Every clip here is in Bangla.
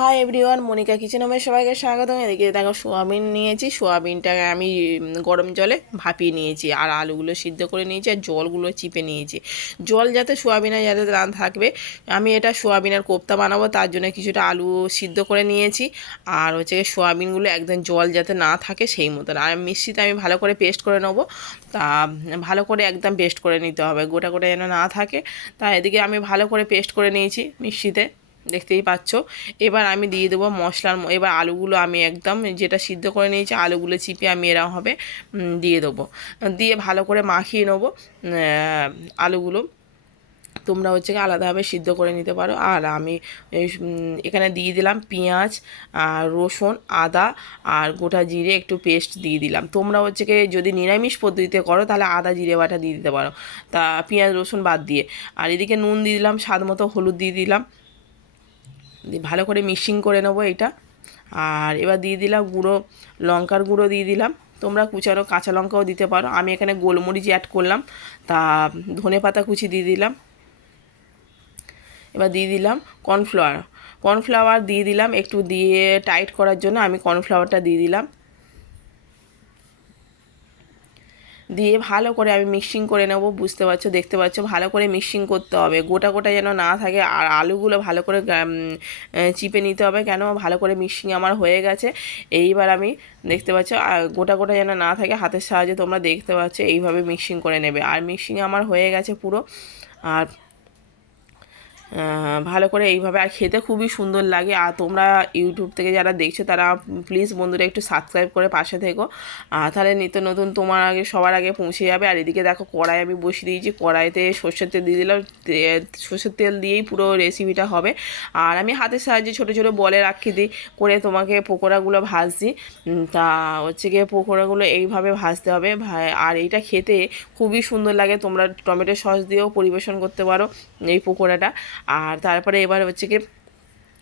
হাই এভরিওয়ান মনিকা কিচেন আমার সবাইকে স্বাগতম। এদিকে দেখো সোয়াবিন নিয়েছি। সোয়াবিনটাকে আমি গরম জলে ভাপিয়ে নিয়েছি আর আলুগুলো সিদ্ধ করে নিয়েছি আর জলগুলো চিপে নিয়েছি। জল যাতে সোয়াবিনে যাতে না থাকবে, আমি এটা সোয়াবিনের কোপ্তা বানাবো, তার জন্য কিছুটা আলু সিদ্ধ করে নিয়েছি। আর হচ্ছে সোয়াবিনগুলো একদম জল যাতে না থাকে সেই মতন। আর মিষ্টিতে আমি ভালো করে পেস্ট করে নেব। তা, ভালো করে একদম পেস্ট করে নিতে হবে। গোটা গোটা যেন না থাকে। তা, এদিকে আমি ভালো করে পেস্ট করে নিয়েছি মিষ্টিতে। দেখতেই পাচ্ছ। এবার আমি দিয়ে দেবো মশলার এবার আলুগুলো আমি একদম যেটা সিদ্ধ করে নিয়েছি আলুগুলো চিপে আমি উম, দিয়ে দেবো। দিয়ে ভালো করে মাখিয়ে নেব আলুগুলো। তোমরা হচ্ছে আলাদাভাবে সিদ্ধ করে নিতে পারো। আর আমি এখানে দিয়ে দিলাম পেঁয়াজ আর রসুন আদা আর গোটা জিরে একটু পেস্ট দিয়ে দিলাম। তোমরা হচ্ছে গিয়ে যদি নিরামিষ পদ্ধতিতে করো তাহলে আদা জিরে বাটা দিয়ে দিতে পারো। তা পেঁয়াজ রসুন বাদ দিয়ে। আর এদিকে নুন দিয়ে দিলাম স্বাদ মতো হলুদ দিয়ে দিলাম। ভালো করে মিক্সিং করে নেব এটা। আর এবার দিয়ে দিলাম গুঁড়ো, লঙ্কার গুঁড়ো দিয়ে দিলাম। তোমরা কুচানো কাঁচা লঙ্কাও দিতে পারো। আমি এখানে গোলমরিচ অ্যাড করলাম। তা, ধনে পাতা কুচি দিয়ে দিলাম। এবার দিয়ে দিলাম কর্নফ্লাওয়ার কর্নফ্লাওয়ার দিয়ে দিলাম। একটু দিয়ে টাইট করার জন্য আমি কর্নফ্লাওয়ারটা দিয়ে দিলাম। দিয়ে ভালো করে আমি মিক্সিং করে নেব, বুঝতে পারছ, দেখতে পাচ্ছ, ভালো করে মিক্সিং করতে হবে। গোটা গোটা যেন না থাকে, আর আলুগুলো ভালো করে চিপে নিতে হবে কেন? ভালো করে মিক্সিং আমার হয়ে গেছে। এইবার আমি দেখতে পাচ্ছ গোটা গোটা যেন না থাকে, হাতের সাহায্যে তোমরা দেখতে পাচ্ছ, এইভাবে মিক্সিং করে নেবে। আর মিক্সিং আমার হয়ে গেছে পুরো। আর ভালো করে এইভাবে। আর খেতে খুবই সুন্দর লাগে। আর তোমরা ইউটিউব থেকে যারা দেখছ, তারা প্লিজ বন্ধুরা একটু সাবস্ক্রাইব করে পাশে থেকো। তাহলে নিত্য নতুন তোমার আগে, সবার আগে পৌঁছে যাবে। আর এদিকে দেখো, কড়াই আমি বসিয়ে দিয়েছি। কড়াইতে সর্ষের তেল দিয়ে দিলাম। সর্ষের তেল দিয়েই পুরো রেসিপিটা হবে। আর আমি হাতের সাহায্যে ছোটো ছোটো বলের আকৃতি করে তোমাকে পকোড়াগুলো ভাজছি। তা হচ্ছে গিয়ে পকোড়াগুলো এইভাবে ভাজতে হবে। আর এইটা খেতে খুবই সুন্দর লাগে। তোমরা টমেটো সস দিয়েও পরিবেশন করতে পারো এই পকোড়াটা। আর তারপরে এবার হচ্ছে কি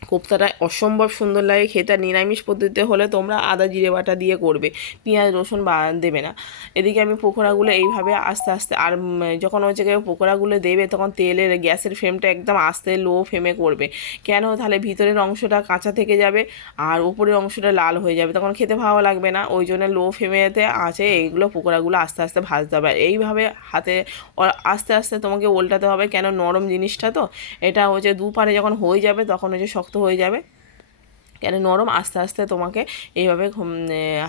কোপ্তাটা অসম্ভব সুন্দর লাগে খেতে। নিরামিষ পদ্ধতিতে হলে তোমরা আদা, জিরে বাটা দিয়ে করবে। পেঁয়াজ, রসুন বা দেবে না। এদিকে আমি পকোড়াগুলো এইভাবে আস্তে আস্তে আর যখন হচ্ছে গিয়ে পকোড়াগুলো দেবে তখন তেলের গ্যাসের ফ্লেমটা একদম আস্তে লো ফ্লেমে করবে। কেন? তাহলে ভিতরের অংশটা কাঁচা থেকে যাবে আর উপরের অংশটা লাল হয়ে যাবে। তখন খেতে ভালো লাগবে না। ওই জন্য লো ফ্লেমেতে আছে এইগুলো পকোড়াগুলো আস্তে আস্তে ভাজতে হবে। এইভাবে হাতে আস্তে আস্তে তোমাকে উল্টাতে হবে। কেন? নরম জিনিসটা তো। এটা হচ্ছে দুপারে যখন হয়ে যাবে তখন হচ্ছে শক্ত হয়ে যাবে। কেন? নরম আস্তে আস্তে তোমাকে এইভাবে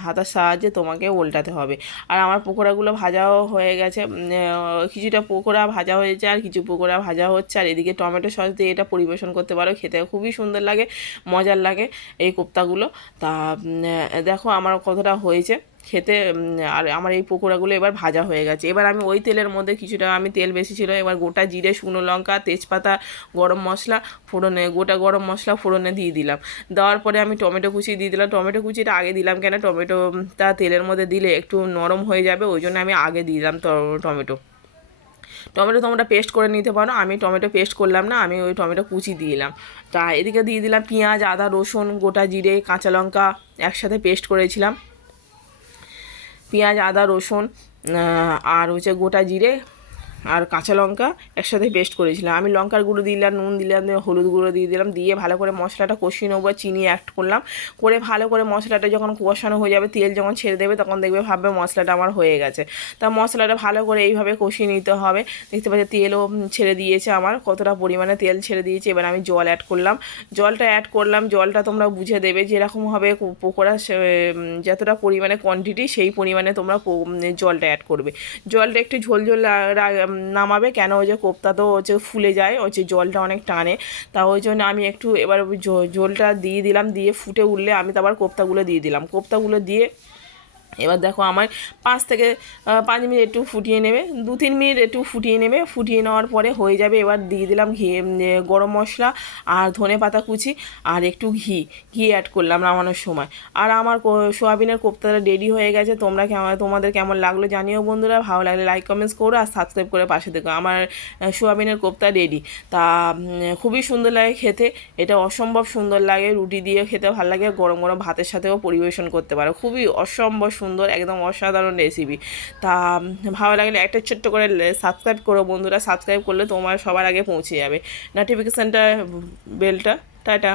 হাতার সাহায্যে তোমাকে উল্টাতে হবে। আর আমার পকোড়াগুলো ভাজাও হয়ে গেছে কিছুটা পকোড়া ভাজা হয়েছে আর কিছু পকোড়া ভাজা হচ্ছে। আর এদিকে টমেটো সস দিয়ে এটা পরিবেশন করতে পারো খেতে খুবই সুন্দর লাগে, মজার লাগে এই কোপ্তাগুলো। তা দেখো আমার কতটা হয়েছে। খেতে আর আমার এই পকোড়াগুলো এবার ভাজা হয়ে গেছে। এবার আমি ওই তেলের মধ্যে কিছুটা, আমি তেল বেশি ছিল, এবার গোটা জিরে, শুকনো লঙ্কা, তেজপাতা, গরম মশলা, ফোড়নে, গোটা গরম মশলা, ফোড়নে দিয়ে দিলাম। দেওয়ার পরে আমি টমেটো কুচি দিয়ে দিলাম। টমেটো কুচিটা আগে দিলাম কেন? টমেটোটা তেলের মধ্যে দিলে একটু নরম হয়ে যাবে, ওই জন্য আমি আগে দিয়ে দিলাম টমেটো। টমেটো তোমরা পেস্ট করে নিতে পারো। আমি টমেটো পেস্ট করলাম না, আমি ওই টমেটো কুচি দিলাম। তা এদিকে দিয়ে দিলাম পেঁয়াজ, আদা, রসুন, গোটা জিরে, কাঁচা লঙ্কা একসাথে পেস্ট করেছিলাম। পেঁয়াজ আদা রসুন আর হচ্ছে গোটা জিরে আর কাঁচা লঙ্কা একসাথে পেস্ট করেছিলাম। আমি লঙ্কার গুঁড়ো দিলাম, নুন দিলাম হলুদ গুঁড়ো দিয়ে দিলাম, দিয়ে ভালো করে মশলাটা কষিয়ে নেব চিনি অ্যাড করলাম। করে ভালো করে মশলাটা যখন কষানো হয়ে যাবে, তেল যখন ছেড়ে দেবে, তখন দেখবে ভাববে মশলাটা আমার হয়ে গেছে। তা মশলাটা ভালো করে এইভাবে কষিয়ে নিতে হবে। দেখতে পাচ্ছি তেলও ছেড়ে দিয়েছে আমার, কতটা পরিমাণে তেল ছেড়ে দিয়েছে। এবার আমি জল অ্যাড করলাম। জলটা অ্যাড করলাম, জলটা তোমরা বুঝে দেবে যেরকম হবে পকোড়া যতটা পরিমাণে কোয়ান্টিটি সেই পরিমাণে তোমরা জলটা অ্যাড করবে। জলটা একটু ঝোল ঝোল নামাবে। কেন ওই যে কোপ্তা তো হচ্ছে ফুলে যায় হচ্ছে জলটা অনেক টানে। তা ওই জন্য আমি একটু এবার জলটা দিয়ে দিলাম, দিয়ে ফুটে উঠলে আমি তো আবার কোপ্তাগুলো দিয়ে দিলাম। কোপ্তাগুলো দিয়ে এবার দেখো আমার পাঁচ থেকে পাঁচ মিনিট একটু ফুটিয়ে নেবে, দু তিন মিনিট একটু ফুটিয়ে নেবে, ফুটিয়ে নেওয়ার পরে হয়ে যাবে এবার দিয়ে দিলাম ঘি গরম মশলা আর ধনে পাতা কুচি আর একটু ঘি ঘি অ্যাড করলাম নামানোর সময়। আর আমার সোয়াবিনের কোপ্তাটা রেডি হয়ে গেছে, তোমরা কেমন, তোমাদের কেমন লাগল জানিও বন্ধুরা, ভালো লাগলে লাইক কমেন্টস করো আর সাবস্ক্রাইব করে পাশে দেখো আমার সোয়াবিনের কোপ্তা রেডি তা খুবই সুন্দর লাগে খেতে, এটা অসম্ভব সুন্দর লাগে, রুটি দিয়ে খেতে ভালো লাগে, গরম গরম ভাতের সাথেও পরিবেশন করতে পারো। খুবই অসম্ভব সুন্দর একদম অসাধারণ রেসিপি তা ভালো লাগলে একটা ছোট্ট করে সাবস্ক্রাইব করো বন্ধুরা। সাবস্ক্রাইব করলে তোমার সবার আগে পৌঁছে যাবে। নোটিফিকেশানটা বেলটা টাটা।